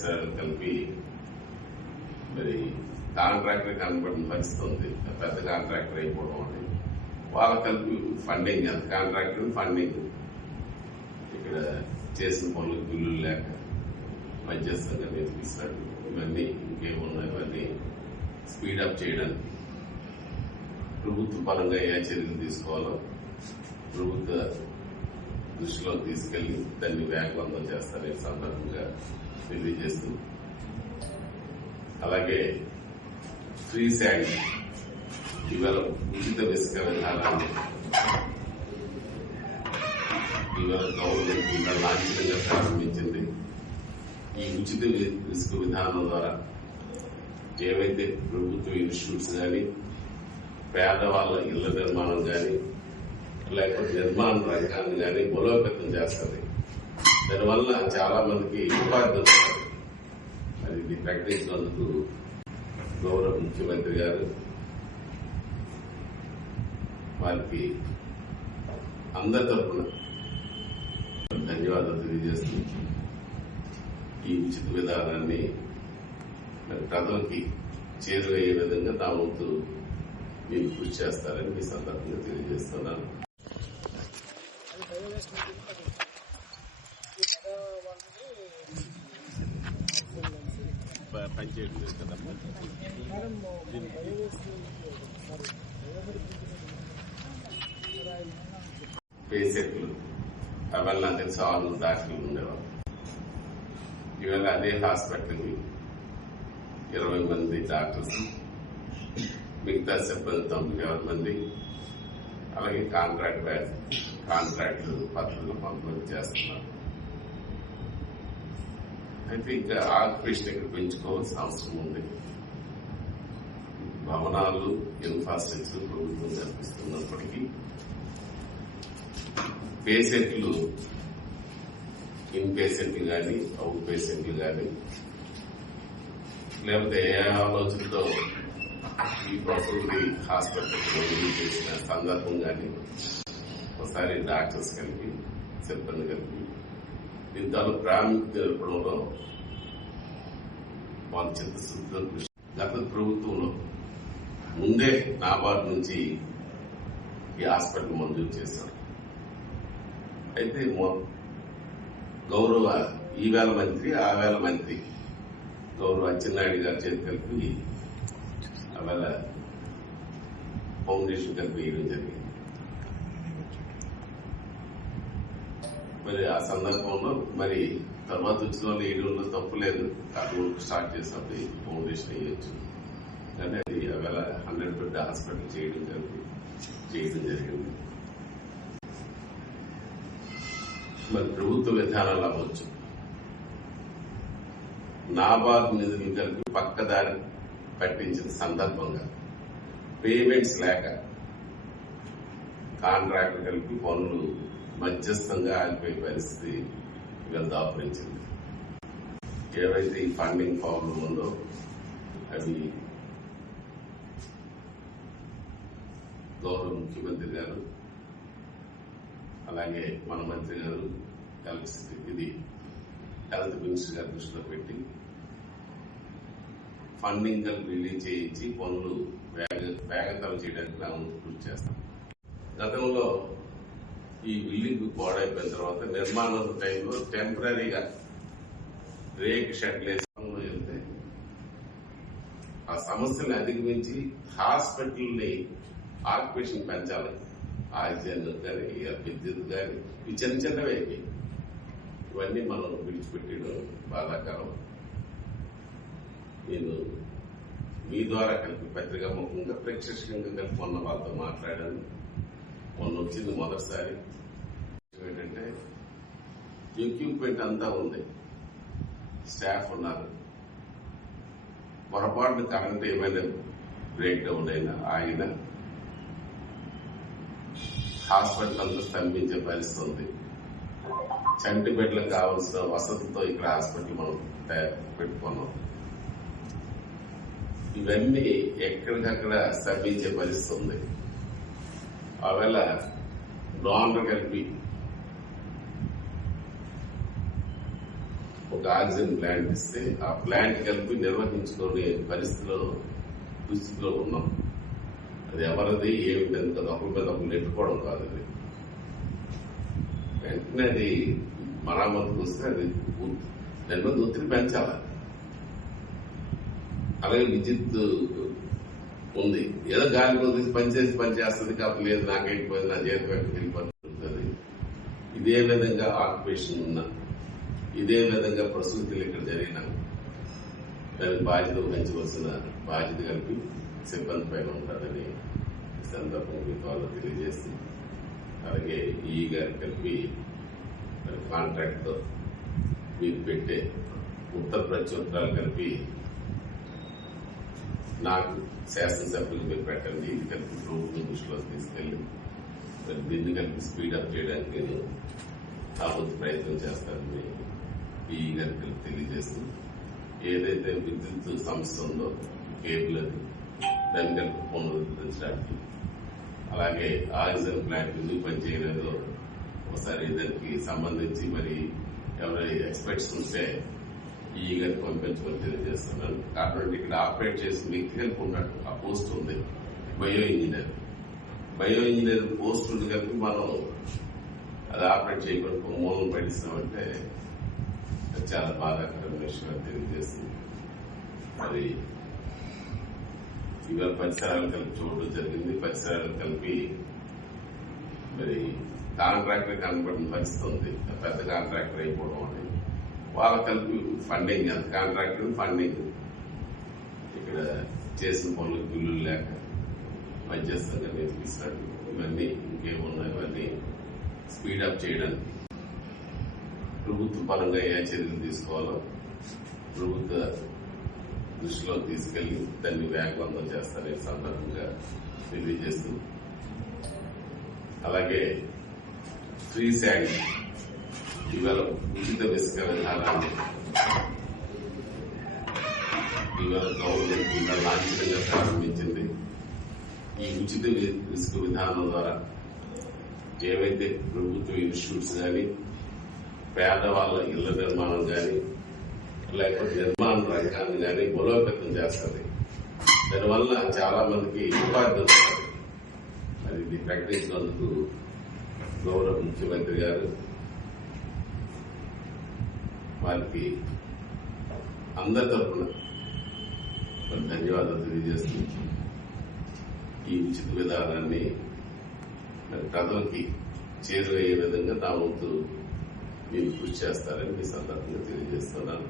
Sir కలిపి మరి contractor కనబడిన పరిస్థితి ఉంది పెద్ద కాంట్రాక్టర్ అయిపోవడం అనేది వాళ్ళ కలిపి ఫండింగ్ ఎంత కాంట్రాక్టర్ ఫండింగ్ ఇక్కడ చేసిన పనులు బిల్లులు లేక మధ్యస్థంగా నేర్పిస్తాడు ఇవన్నీ ఇంకేమున్నాయి? ఇవన్నీ స్పీడప్ చేయడానికి. ప్రభుత్వ పరంగా ఏ చర్యలు తీసుకోవాలో ప్రభుత్వ దృష్టిలో తీసుకెళ్ళి దాన్ని వేగవంతం చేస్తారనే సందర్భంగా తెలియజేస్తూ. అలాగే ఫ్రీ శాండ్ ఇవాళ ఉచిత ఇసుక విధానాన్ని ఇవాళ గవర్నమెంట్ ఇలా లాంఛనంగా ప్రారంభించింది. ఈ ఉచిత వి- ఇసుక విధానం ద్వారా ఏవైతే ప్రభుత్వ ఇన్స్టిట్యూట్స్ కానీ పేదవాళ్ళ ఇళ్ళ నిర్మాణం కానీ లేకపోతే నిర్మాణ రంగాన్ని కానీ బలోపేతం చేస్తుంది. దానివల్ల చాలా మందికి ఉపాధి దొరుకుతుంది. అది ఇది ప్రకటించినందుకు గౌరవ ముఖ్యమంత్రి గారు వారికి అందరి తరఫున ధన్యవాదాలు తెలియజేస్తూ ఈ ఉచిత విధానాన్ని మరి ప్రజలకి చేరువయ్యే విధంగా నా వంతు మీరు కృషి చేస్తారని మీ సందర్భంగా తెలియజేస్తున్నాను. పనిచేయడం లేదు కదమ్మా? బేసిక్లు అవన్నీ అందరి తెలిసి డాక్టర్లు ఉండేవాళ్ళు ఇవాళ అదే హాస్పిటల్కి ఇరవై మంది డాక్టర్స్ మిగతా సిబ్బంది తొమ్మిది ఆరు మంది అలాగే కాంట్రాక్ట్ బ్యాచ్ కాంట్రాక్ట్ పద్ధతులు చేస్తున్నారు. అయితే ఇంకా ఆక్యుపేషన్ ఇక్కడ పెంచుకోవాల్సిన అవసరం ఉంది. భవనాలు ఇన్ఫ్రాస్ట్రక్చర్ ప్రభుత్వం కల్పిస్తున్నప్పటికీ పేషెంట్లు ఇన్ పేషెంట్లు కానీ అవుట్ పేషెంట్లు కానీ లేకపోతే ఏ ఆలోచనతో ఈ ప్రసూతి హాస్పిటల్ చేసిన సందర్భం కానీ ఒకసారి డాక్టర్స్ కలిపి సిబ్బంది కలిపి దీంతో ప్రాముఖ్యత తెలపడంలో వాళ్ళ చిత్తశుద్ధితో కృషి. గత ప్రభుత్వంలో ముందే నాబార్డు నుంచి ఈ హాస్పిటల్ మంజూరు చేశారు. అయితే గౌరవ ఈ వేల మంత్రి ఆ వేల మంత్రి గౌరవ అచ్చెన్నాయుడు గారి చేతి కలిపి ఆ వేళ ఫౌండేషన్ కలిపి వేయడం జరిగింది. మరి ఆ సందర్భంలో మరి తర్వాత వచ్చిన వాళ్ళు వేయడంలో తప్పు లేదు. అటు స్టార్ట్ చేసినప్పుడు ఫౌండేషన్ వేయొచ్చు. కానీ అది అవేళ హండ్రెడ్ బెడ్ హాస్పిటల్ చేయడం జరిగింది చేయడం జరిగింది. మరి ప్రభుత్వ విధానాలు అవ్వచ్చు. నాబార్డు నిధులు కలిపి పక్కదారి పట్టించిన సందర్భంగా పేమెంట్స్ లేక కాంట్రాక్ట్ కలిపి పనులు మధ్యస్థంగా ఆగిపోయే పరిస్థితి ఇవాళ దాపురించింది ఏవైతే ఈ ఫండింగ్ ప్రాబ్లం ఉందో అవి గౌరవ ముఖ్యమంత్రి గారు అలాగే మన మంత్రి గారు కలిసి ఇది హెల్త్ మినిస్టర్ గారి దృష్టిలో పెట్టి ఫండింగ్ రిలీజ్ చేయించి పనులు వేగ వేగతరం చేయడానికి నా కృషి చేస్తాం. గతంలో ఈ బిల్డింగ్ పాడైపోయిన తర్వాత నిర్మాణం టైంలో టెంపరీగా రేక్ షెడ్లు వేసి వెళ్తే ఆ సమస్యని అధిగమించి హాస్పిటల్ని ఆక్యుపేషన్ పెంచాలి. ఆక్సిజన్ కానీ విద్యుత్ కానీ ఇవి చిన్న చిన్నవి ఇవన్నీ మనం విడిచిపెట్టడం బాధాకరం. నేను మీ ద్వారా కలిపి పత్రికా ముఖంగా ప్రేక్షకంగా కలిపి ఉన్న వాళ్ళతో మాట్లాడాను. మొన్న వచ్చింది మొదటిసారి. ఏంటంటే ఎక్విప్మెంట్ అంతా ఉంది. స్టాఫ్ ఉన్నారు. పొరపాటున కరెంట్ ఏమైనా బ్రేక్ డౌన్ అయినా ఆయన హాస్పిటల్ అంతా స్తంభించే పరిస్థితి ఉంది. చంటి బిడ్డలకు కావాల్సిన వసతితో ఇక్కడ హాస్పిటల్ మనం పెట్టుకున్నాం. ఇవన్నీ ఎక్కడికక్కడ స్తంభించే పరిస్థితి ఉంది. ఆవేళ డోనర్ కలిపి ఒక ఆక్సిజన్ ప్లాంట్ ఇస్తే ఆ ప్లాంట్ కలిపి నిర్వహించుకునే పరిస్థితిలో దుస్థితిలో ఉన్నాం. అది ఎవరిది ఏమిటి ఎంత ఒకరి మీద ఒక నెట్టుకోవడం కాదు అది. వెంటనే అది మరామతుకు వస్తే అది దాని మీద ఒత్తిడి పెంచాలి. అలాగే విద్యుత్ ఉంది. ఏదో గాలి కొద్ది పనిచేసి పనిచేస్తుంది కాబట్టి లేదు నాకేంటి పోయింది నా జీవితం ఎక్కడికి వెళ్ళిపోతుంది ఇదే విధంగా ఆక్యుపేషన్ ఉన్న ఇదే విధంగా ప్రసూతులు ఇక్కడ జరిగిన దానికి బాధ్యత వహించవలసిన బాధ్యత కలిపి సిబ్బంది పైన ఉంటారని ఈ సందర్భంగా మీకు వాళ్ళు అలాగే ఈ గారి కలిపి కాంట్రాక్ట్తో మీకు పెట్టే ఉత్తర ప్రత్యుత్తరాలు కలిపి నాకు శాసనసభ్యులు మీరు పెట్టండి. ఇది కలిపి ప్రభుత్వం దృష్టిలో తీసుకెళ్ళి దీన్ని కలిపి స్పీడప్ చేయడానికి నేను కాబట్టి ప్రయత్నం చేస్తానని ఈ గారికి తెలియజేస్తూ ఏదైతే విద్యుత్ సంస్థ ఉందో కేబుల్ అది దాన్ని కలిపి పునరుద్ధరించడానికి. అలాగే ఆక్సిజన్ ప్లాంట్ ఎందుకు పనిచేయలేదో ఒకసారి దానికి సంబంధించి మరి ఎవరైనా ఎక్స్పర్ట్స్ ఉంటే ఈ గారికి పంపించమని తెలియజేస్తున్నాను. కాబట్టి ఇక్కడ ఆపరేట్ చేసి వ్యక్తి కలిపి ఉన్నాడు ఆ పోస్ట్ ఉంది. Bio engineer. Bio engineer post ఉంది కలిపి మనం అది ఆపరేట్ చేయకుండా మూలం పడిస్తామంటే చాలా బాధాకరమైన విషయం అని తెలియజేస్తుంది. మరి ఇవాళ పరిసరాలు కలిపి చూడడం జరిగింది. పరిసరాలు కలిపి మరి కాంట్రాక్టర్ కనపడిన పరిస్థితి ఉంది. పెద్ద కాంట్రాక్టర్ అయిపోవడం అనేది వాళ్ళ కలిపి ఫండింగ్ ఎంత కాంట్రాక్టర్ ఫండింగ్ ఇక్కడ చేసిన పనులకు బిల్లులు లేక మధ్యస్థంగా నేర్పిస్తాడు ఇవన్నీ ఇంకేమున్నాయి? ఇవన్నీ స్పీడప్ చేయడానికి. ప్రభుత్వ పరంగా ఏ చర్యలు తీసుకోవాలో ప్రభుత్వ దృష్టిలో తీసుకెళ్ళి దాన్ని వేగవంతం చేస్తారనే సందర్భంగా తెలియజేస్తూ. అలాగే ఫ్రీ శాండ్ ఇవాళ ఉచిత ఇసుక విధానాన్ని ఇవాళ గవర్నమెంట్ ఇంకా లాంఛనంగా ప్రారంభించింది ఈ ఉచిత ఇసుక విధానం ద్వారా ఏవైతే ప్రభుత్వ ఇన్స్టిట్యూట్స్ కానీ పేదవాళ్ళ ఇళ్ళ నిర్మాణం కానీ లేకపోతే నిర్మాణ రంగాన్ని కానీ బలోపేతం చేస్తుంది దానివల్ల చాలా మందికి ఉపాధి దొరుకుతుంది మరి ప్రకటించినందుకు గౌరవ ముఖ్యమంత్రి గారు వారికి అందరి తరఫున ధన్యవాదాలు తెలియజేస్తూ ఈ ఉచిత విధానాన్ని మరి ప్రజలకి చేరువయ్యే విధంగా నా వంతు మీరు కృషి చేస్తారని మీ సందర్భంగా తెలియజేస్తున్నాను.